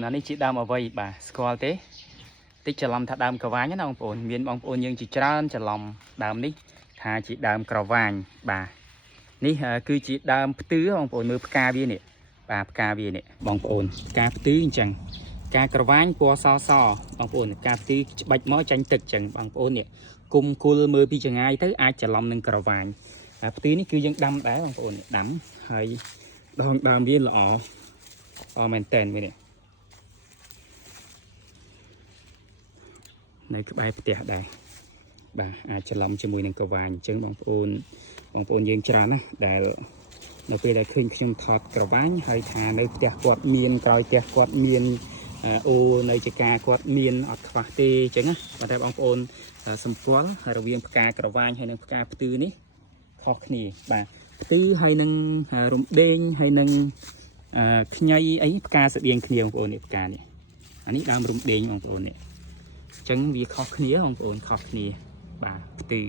anh ấy chỉ đam ở vậy bà squat thế tích chỉ làm thật đam cờ ván nhá ông ổn miền ông ổn nhưng chỉ trơn chỉ làm đam đi thà chỉ đam cờ ván bà ní cứ chỉ đam tứ ông ổnมือca viên nè bà ca viên nè ông ổn ca tứ chẳng ca cờ ván qua so ông ổn ca tứ bạch máu tranh tực chẳng ông ổn nè cùng cô mưa pi chẳng ai tới ai chỉ làm nên cờ ván tứ ní cứ dân đam đá ông ổn đắm hay đam viên là men tên vậy nèในក្បែរផ្ទះដែរបាទអាចច្រឡំជាមួយនឹងកវាញអញ្ចឹងបងប្អូនយើងច្រើនណាស់ដែលនៅពេលដែលឃើញខ្ញុំថតក្រវាញហើយថានៅផ្ទះគាត់មានក្រោយផ្ទះគាត់មានអូនៅចកាគាត់មានអត់ខ្វះទេអញ្ចឹងណាប៉ុន្តែបងប្អូនសម្គាល់រវាងផ្កាក្រវាញហើយនិងផ្កាផ្ទឺនេះខុសគ្នាបាទផ្ទឺហើយនឹងរំដេងហើយនឹងខ្ញីអីផ្កាស្តៀងគ្នាបងប្អូននេះផ្កានេះអានេះដើមរំដេងបងប្អូននេះចឹងវាខុសគ្នាបងប្អូនខុសគ្នាបាទផ្ទឺ